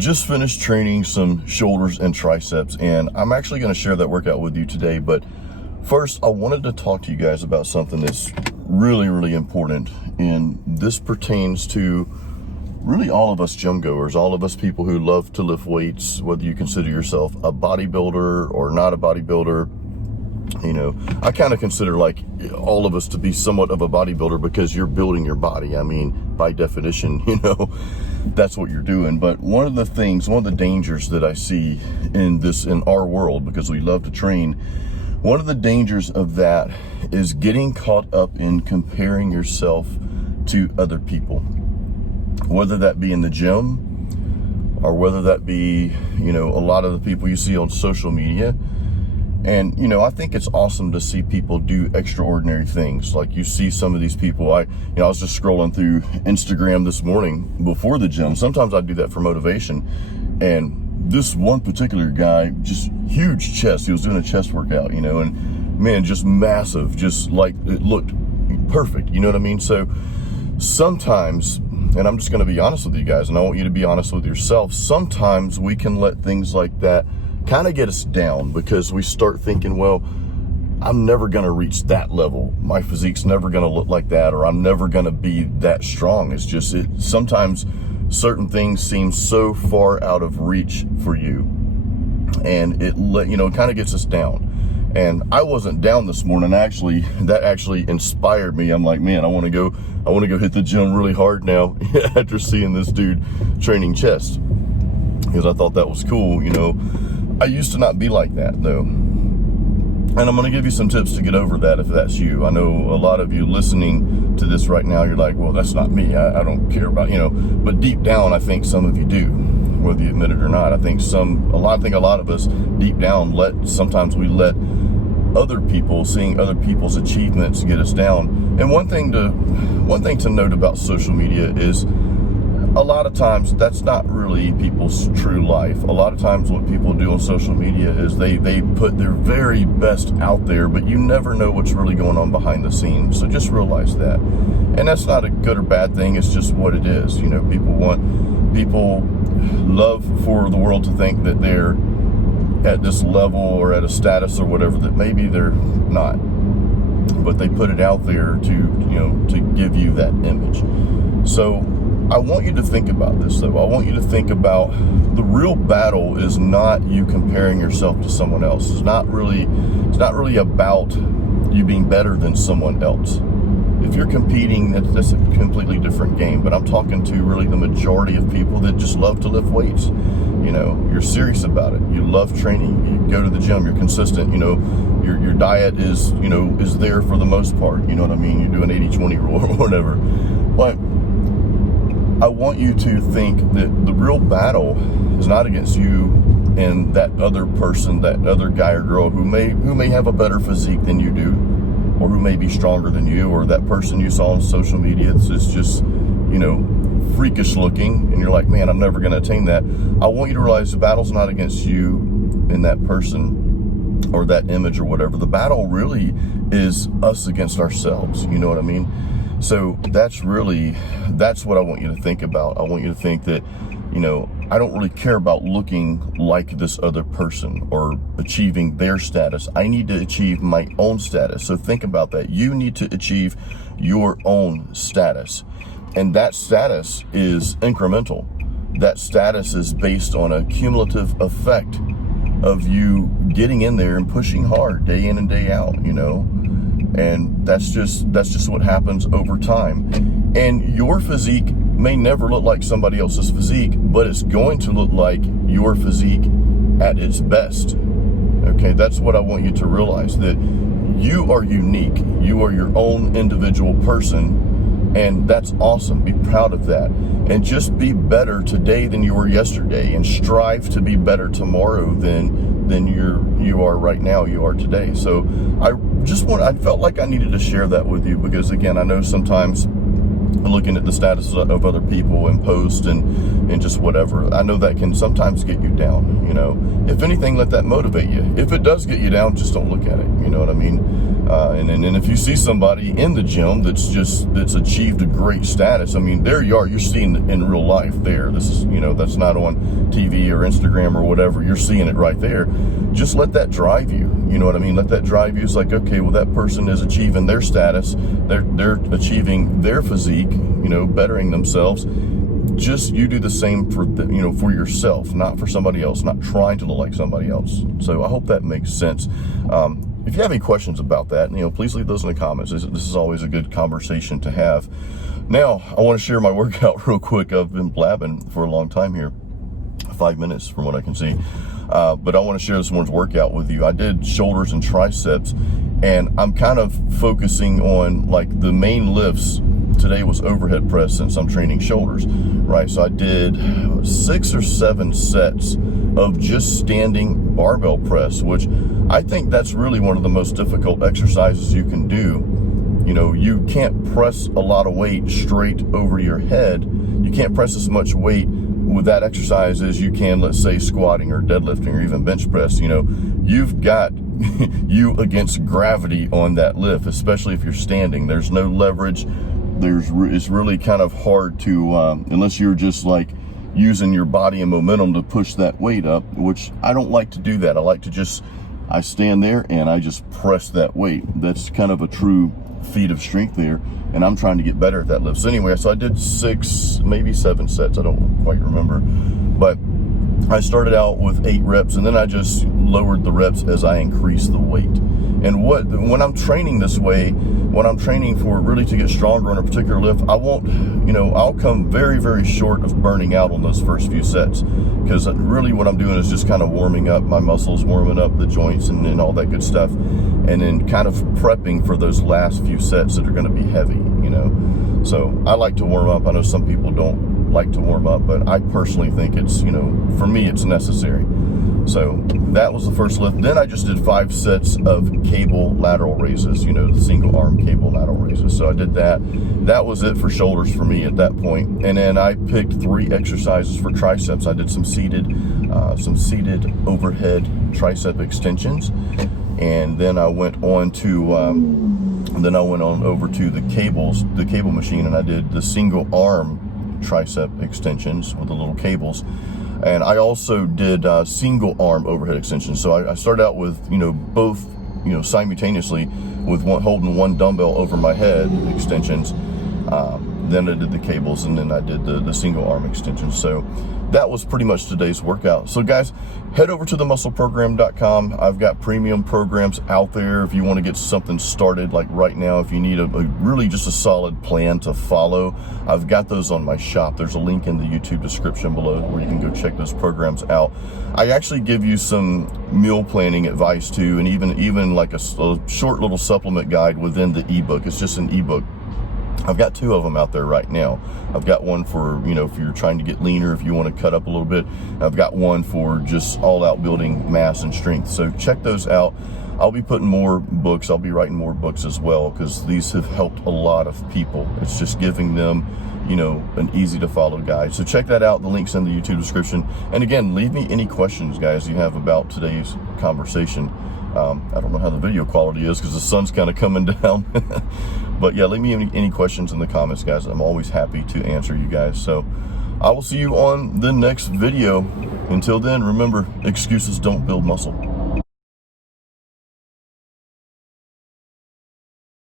just finished training some shoulders and triceps, and I'm actually going to share that workout with you today. But first, I wanted to talk to you guys about something that's really, really important, and this pertains to really all of us gym goers, all of us people who love to lift weights, whether you consider yourself a bodybuilder or not a bodybuilder. You know, I kind of consider like all of us to be somewhat of a bodybuilder because you're building your body. I mean, by definition, you know, that's what you're doing. But one of the dangers that I see in our world, because we love to train, one of the dangers of that is getting caught up in comparing yourself to other people, whether that be in the gym or whether that be, you know, a lot of the people you see on social media. And, you know, I think it's awesome to see people do extraordinary things. Like you see some of these people, I was just scrolling through Instagram this morning before the gym. Sometimes I do that for motivation. And this one particular guy, just huge chest. He was doing a chest workout, you know, and man, just massive, just like it looked perfect. You know what I mean? So sometimes, and I'm just going to be honest with you guys, and I want you to be honest with yourself. Sometimes we can let things like that kind of get us down because we start thinking, well, I'm never going to reach that level. My physique's never going to look like that, or I'm never going to be that strong. It's just, sometimes certain things seem so far out of reach for you, and it kind of gets us down. And I wasn't down this morning. That actually inspired me. I'm like, man, I want to go hit the gym really hard now after seeing this dude training chest, because I thought that was cool. You know, I used to not be like that though. And I'm going to give you some tips to get over that if that's you. I know a lot of you listening to this right now, you're like, well, that's not me. I don't care about, you know, but deep down, I think some of you do, whether you admit it or not. I think a lot of us deep down sometimes we let seeing other people's achievements get us down. And one thing to note about social media is a lot of times that's not really people's true life. A lot of times what people do on social media is they put their very best out there, but you never know what's really going on behind the scenes. So just realize that. And that's not a good or bad thing. It's just what it is. You know, people love for the world to think that they're at this level or at a status or whatever that maybe they're not. But they put it out there to give you that image. So I want you to think about this though. I want you to think about the real battle is not you comparing yourself to someone else. It's not really about you being better than someone else. If you're competing, that's a completely different game. But I'm talking to really the majority of people that just love to lift weights. You know, you're serious about it. You love training. You go to the gym. You're consistent. You know, your diet is there for the most part. You know what I mean? You do an 80-20 rule or whatever. But I want you to think that the real battle is not against you and that other person, that other guy or girl who may have a better physique than you do, or who may be stronger than you, or that person you saw on social media that's just, you know, freakish looking, and you're like, man, I'm never going to attain that. I want you to realize the battle's not against you and that person or that image or whatever. The battle really is us against ourselves. You know what I mean? So that's what I want you to think about. I want you to think that, you know, I don't really care about looking like this other person or achieving their status. I need to achieve my own status. So think about that. You need to achieve your own status. And that status is incremental. That status is based on a cumulative effect of you getting in there and pushing hard day in and day out, you know. And that's just what happens over time. And your physique may never look like somebody else's physique, but it's going to look like your physique at its best. Okay, that's what I want you to realize, that you are unique. You are your own individual person, and that's awesome. Be proud of that. And just be better today than you were yesterday, and strive to be better tomorrow than you are right now, you are today. So I felt like I needed to share that with you, because again, I know sometimes looking at the status of other people and posts and just whatever. I know that can sometimes get you down, you know. If anything, let that motivate you. If it does get you down, just don't look at it, you know what I mean? And if you see somebody in the gym that's achieved a great status, I mean, there you are, you're seeing it in real life there. This is, you know, that's not on TV or Instagram or whatever. You're seeing it right there. Just let that drive you. You know what I mean? Let that drive you. It's like, okay, well, that person is achieving their status. They're achieving their physique, you know, bettering themselves. Just you do the same for you know, for yourself, not for somebody else, not trying to look like somebody else. So I hope that makes sense. If you have any questions about that, you know, please leave those in the comments. This is always a good conversation to have. Now, I want to share my workout real quick. I've been blabbing for a long time here, 5 minutes from what I can see. But I want to share this morning's workout with you. I did shoulders and triceps, and I'm kind of focusing on like the main lifts. Today was overhead press since I'm training shoulders, right? So I did 6 or 7 sets of just standing barbell press, which I think that's really one of the most difficult exercises you can do. You know, you can't press a lot of weight straight over your head. You can't press as much weight with that exercise as you can, let's say, squatting or deadlifting or even bench press. You know, you've got you against gravity on that lift, especially if you're standing. There's no leverage. It's really kind of hard to, unless you're just like using your body and momentum to push that weight up, which I don't like to do that. I like to I stand there and I just press that weight. That's kind of a true feat of strength there, and I'm trying to get better at that lift. So anyway, so I did 6, maybe 7 sets. I don't quite remember, but I started out with 8 reps, and then I just lowered the reps as I increased the weight. And when I'm training this way, when I'm training for really to get stronger on a particular lift, I won't, you know, I'll come very, very short of burning out on those first few sets, because really what I'm doing is just kind of warming up my muscles, warming up the joints and all that good stuff, and then kind of prepping for those last few sets that are going to be heavy, you know. So I like to warm up. I know some people don't like to warm up, but I personally think it's, you know, for me, it's necessary. So that was the first lift. Then I just did 5 sets of cable lateral raises, you know, the single arm cable lateral raises. So I did that. That was it for shoulders for me at that point. And then I picked 3 exercises for triceps. I did some seated overhead tricep extensions. And then I went on to, over to the cable machine, and I did the single arm tricep extensions with the little cables. And I also did single arm overhead extensions. So I started out with, you know, both, you know, simultaneously with holding one dumbbell over my head extensions. Then I did the cables, and then I did the single arm extensions. So that was pretty much today's workout. So guys, head over to themuscleprogram.com. I've got premium programs out there if you want to get something started like right now. If you need a really just a solid plan to follow, I've got those on my shop. There's a link in the YouTube description below where you can go check those programs out. I actually give you some meal planning advice too, and even like a short little supplement guide within the ebook. It's just an ebook. I've got 2 of them out there right now. I've got one for, you know, if you're trying to get leaner, if you want to cut up a little bit. I've got one for just all out building mass and strength. So check those out. I'll be putting more books. I'll be writing more books as well, because these have helped a lot of people. It's just giving them, you know, an easy to follow guide. So check that out. The link's in the YouTube description. And again, leave me any questions, guys, you have about today's conversation. I don't know how the video quality is because the sun's kind of coming down. But yeah, leave me any questions in the comments, guys. I'm always happy to answer you guys. So I will see you on the next video. Until then, remember, excuses don't build muscle.